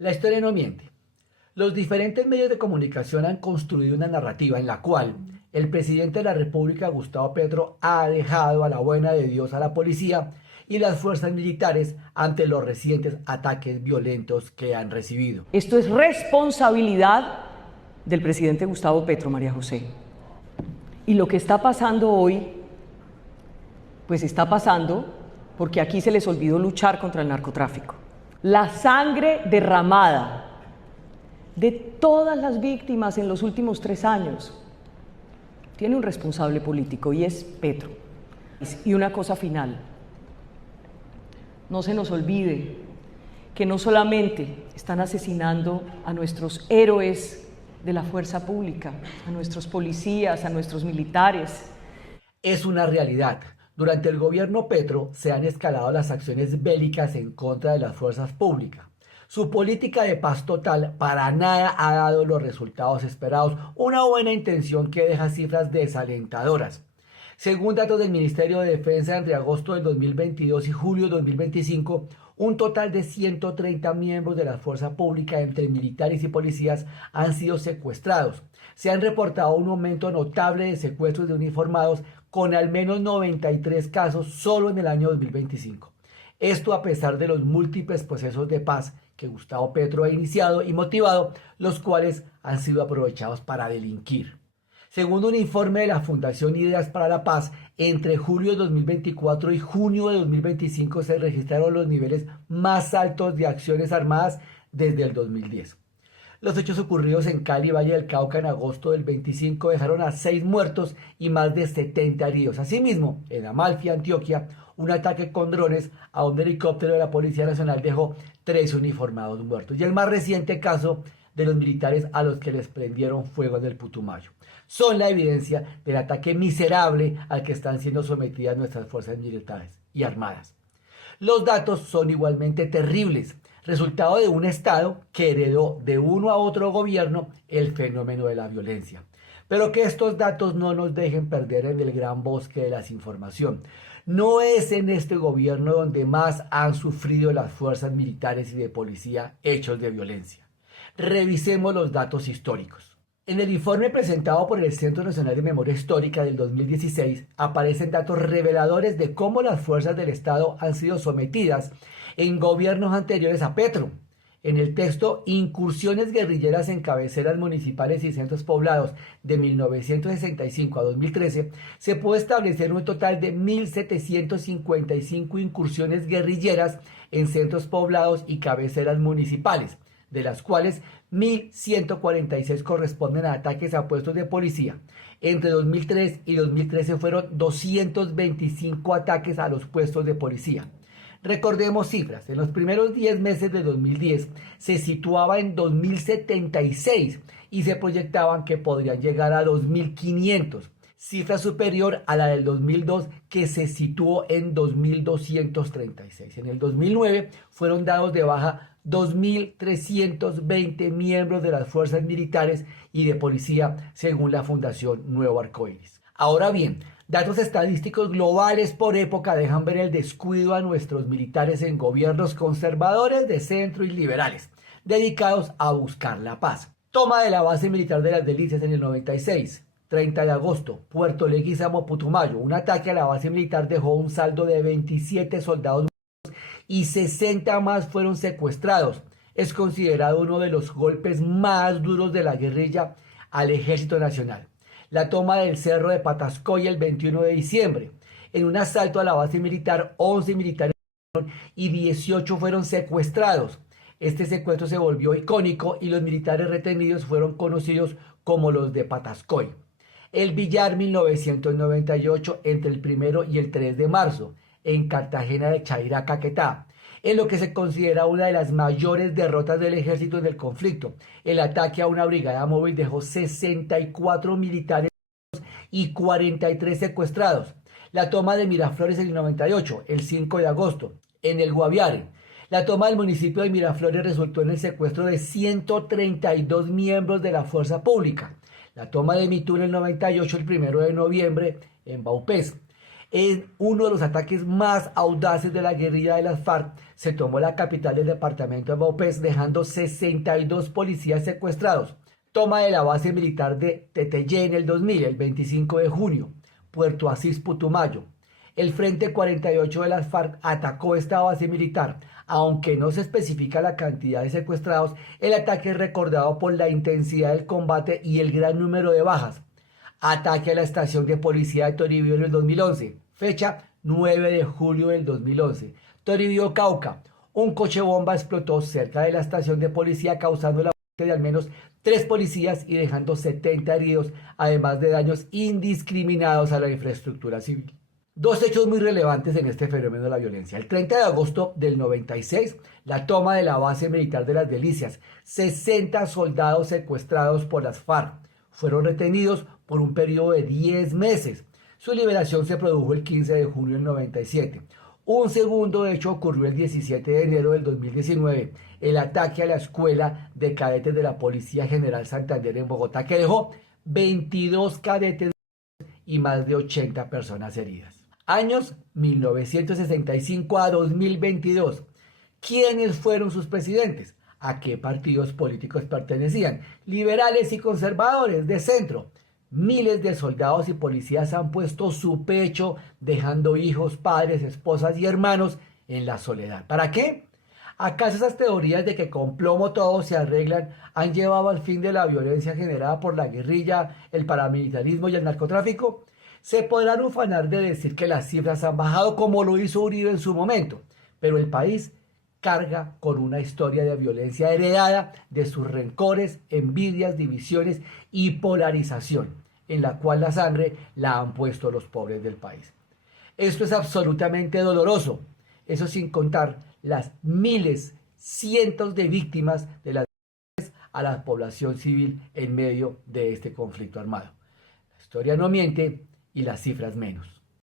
La historia no miente. Los diferentes medios de comunicación han construido una narrativa en la cual el presidente de la República, Gustavo Petro, ha dejado a la buena de Dios a la policía y las fuerzas militares ante los recientes ataques violentos que han recibido. Esto es responsabilidad del presidente Gustavo Petro, María José. Y lo que está pasando hoy, pues está pasando porque aquí se les olvidó luchar contra el narcotráfico. La sangre derramada de todas las víctimas en los últimos 3 años tiene un responsable político y es Petro. Y una cosa final, no se nos olvide que no solamente están asesinando a nuestros héroes de la fuerza pública, a nuestros policías, a nuestros militares. Es una realidad. Durante el gobierno Petro se han escalado las acciones bélicas en contra de las fuerzas públicas. Su política de paz total para nada ha dado los resultados esperados, una buena intención que deja cifras desalentadoras. Según datos del Ministerio de Defensa, entre agosto del 2022 y julio del 2025, un total de 130 miembros de la fuerza pública, entre militares y policías, han sido secuestrados. Se han reportado un aumento notable de secuestros de uniformados, con al menos 93 casos solo en el año 2025. Esto a pesar de los múltiples procesos de paz que Gustavo Petro ha iniciado y motivado, los cuales han sido aprovechados para delinquir. Según un informe de la Fundación Ideas para la Paz, entre julio de 2024 y junio de 2025 se registraron los niveles más altos de acciones armadas desde el 2010. Los hechos ocurridos en Cali y Valle del Cauca en agosto del 25 dejaron a 6 muertos y más de 70 heridos. Asimismo, en Amalfi, Antioquia, un ataque con drones a un helicóptero de la Policía Nacional dejó 3 uniformados muertos. Y el más reciente caso de los militares a los que les prendieron fuego en el Putumayo. Son la evidencia del ataque miserable al que están siendo sometidas nuestras fuerzas militares y armadas. Los datos son igualmente terribles, resultado de un Estado que heredó de uno a otro gobierno el fenómeno de la violencia. Pero que estos datos no nos dejen perder en el gran bosque de la desinformación. No es en este gobierno donde más han sufrido las fuerzas militares y de policía hechos de violencia. Revisemos los datos históricos. En el informe presentado por el Centro Nacional de Memoria Histórica del 2016 aparecen datos reveladores de cómo las fuerzas del Estado han sido sometidas en gobiernos anteriores a Petro. En el texto Incursiones guerrilleras en cabeceras municipales y centros poblados de 1965 a 2013 se puede establecer un total de 1.755 incursiones guerrilleras en centros poblados y cabeceras municipales, de las cuales 1.146 corresponden a ataques a puestos de policía. Entre 2003 y 2013 fueron 225 ataques a los puestos de policía. Recordemos cifras, en los primeros 10 meses de 2010 se situaba en 2.076 y se proyectaban que podrían llegar a 2.500, cifra superior a la del 2002 que se situó en 2.236. En el 2009 fueron dados de baja 2.320 miembros de las fuerzas militares y de policía, según la Fundación Nuevo Arcoíris. Ahora bien, datos estadísticos globales por época dejan ver el descuido a nuestros militares en gobiernos conservadores de centro y liberales, dedicados a buscar la paz. Toma de la base militar de Las Delicias en el 96. 30 de agosto, Puerto Leguízamo, Putumayo. Un ataque a la base militar dejó un saldo de 27 soldados y 60 más fueron secuestrados. Es considerado uno de los golpes más duros de la guerrilla al Ejército Nacional. La toma del Cerro de Patascoy el 21 de diciembre. En un asalto a la base militar, 11 militares y 18 fueron secuestrados. Este secuestro se volvió icónico y los militares retenidos fueron conocidos como los de Patascoy. El Villar 1998, entre el 1 y el 3 de marzo, en Cartagena de Chairá, Caquetá, en lo que se considera una de las mayores derrotas del ejército en el conflicto. El ataque a una brigada móvil dejó 64 militares y 43 secuestrados. La toma de Miraflores en el 98, el 5 de agosto, en el Guaviare. La toma del municipio de Miraflores resultó en el secuestro de 132 miembros de la fuerza pública. La toma de Mitú en el 98, el 1 de noviembre, en Baupés. En uno de los ataques más audaces de la guerrilla de las FARC, se tomó la capital del departamento de Vaupés, dejando 62 policías secuestrados. Toma de la base militar de Teteyé en el 2000, el 25 de junio. Puerto Asís, Putumayo. El Frente 48 de las FARC atacó esta base militar. Aunque no se especifica la cantidad de secuestrados, el ataque es recordado por la intensidad del combate y el gran número de bajas. Ataque a la estación de policía de Toribio en el 2011, fecha 9 de julio del 2011. Toribio, Cauca. Un coche bomba explotó cerca de la estación de policía, causando la muerte de al menos 3 policías y dejando 70 heridos, además de daños indiscriminados a la infraestructura civil. Dos hechos muy relevantes en este fenómeno de la violencia. El 30 de agosto del 96, la toma de la base militar de Las Delicias. 60 soldados secuestrados por las FARC fueron retenidos por un periodo de 10 meses. Su liberación se produjo el 15 de junio del 97. Un segundo hecho ocurrió el 17 de enero del 2019, el ataque a la escuela de cadetes de la Policía General Santander en Bogotá, que dejó 22 cadetes y más de 80 personas heridas. Años 1965 a 2022. ¿Quiénes fueron sus presidentes? ¿A qué partidos políticos pertenecían? Liberales y conservadores, de centro. Miles de soldados y policías han puesto su pecho, dejando hijos, padres, esposas y hermanos en la soledad. ¿Para qué? ¿Acaso esas teorías de que con plomo todo se arreglan han llevado al fin de la violencia generada por la guerrilla, el paramilitarismo y el narcotráfico? Se podrán ufanar de decir que las cifras han bajado como lo hizo Uribe en su momento, pero el país carga con una historia de violencia heredada de sus rencores, envidias, divisiones y polarización, en la cual la sangre la han puesto los pobres del país. Esto es absolutamente doloroso, eso sin contar las miles, cientos de víctimas de las a la población civil en medio de este conflicto armado. La historia no miente y las cifras menos.